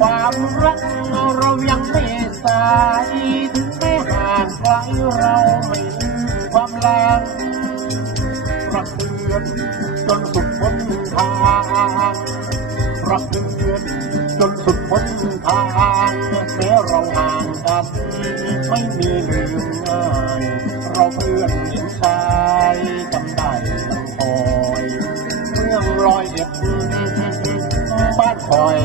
ความรักเรายังไม่สายถึงแม้ห่างไกลเราไม่ลืมความลังรักเดือนจนสุดหนทางรักเดือนจนสุดหนทางแม้เราห่างกันไม่มีลืม คอย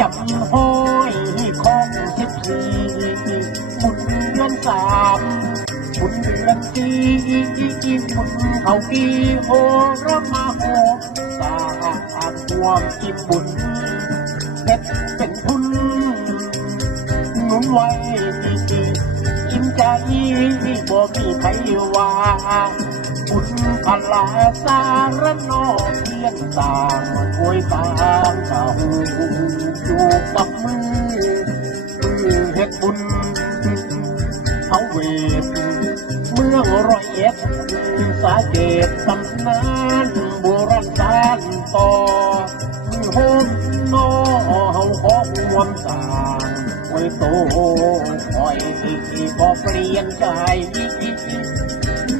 จำห้อยของสิบสี่บุญเดือนสามบุญเดือนสี่บุญเขาปีโอระมาโหสร้างควมกิบุญเด็ดเป็นทุนหนุนไว้อิ่มใจบ่มีใครว่าคุณพลาสารนอเพียงต่าง วยตางเก่าอยู่กับมือมือเฮ็ดบุญเขาเวทเมืองร้อยเอ็ดสาเกตตำนานโบราณการต่อมือโฮมนอเฮาขอความสางไว้โตคอยก็เปลี่ยนใจ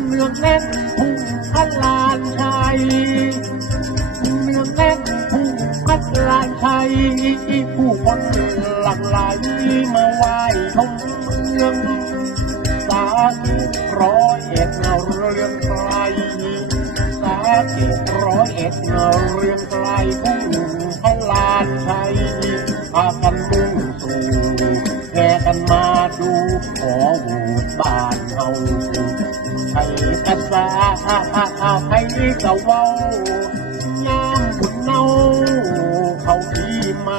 เมืองแน่นทุ่งพันลานชัย ผู้คนหลั่งไหลมาไหว้ชมเมืองสาธุร้อยเอ็ดเรื่องไกลสาธุร้อยเอ็ดเรื่องไกลทุ่งพันลานชัยพากันมุ่งสู่แห่กันมาดูขอโหวตบ้านเฮาให้กษาให้เก่าเว้ายามบุญเนา เขาดีไหม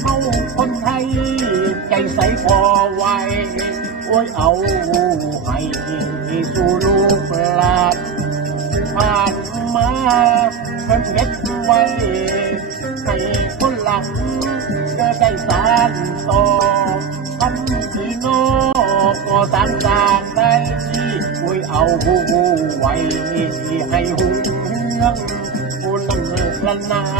เขาคนไทย ใจใสพอไวโอ้ยเอาให้สู่ลูกหลานผ่านมาเป็นเม็ดไว้ให้คนหลังก็ได้สารต่อทำที่นอกก็สร้างสร้างได้ที่ไว้เอาหูไว้ให้หุงเฮืองผู้นั้นละนา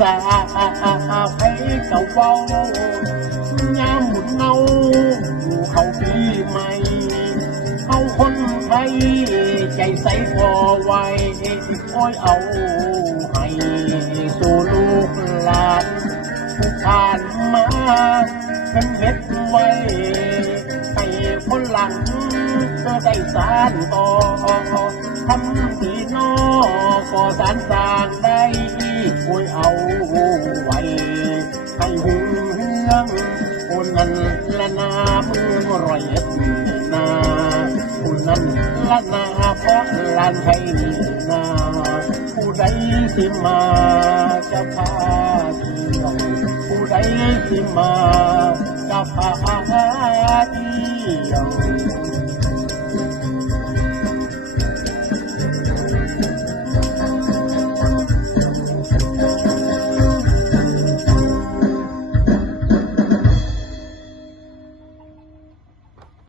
สาให้เก่าเว้ายามหมุนเนาเขาปีใหม่เขาคนไทยใจใสพอไว้โอ้ยเอาให้สู่ลูกหลานผู้ผ่านมาเป็นเม็ดไว้ให้คนหลังก็ได้สารต่อ ทำที่นอก็สารสางได้โอ้ยเอาไว้ให้หึงเฮืองคนนั้นละนาเมืองรอยเอ็ดนาคนนั้นละนาเพราะลานไทยนาผู้ใดสิมาจะพาเที่ยวผู้ใดสิมาจะพาเที่ยว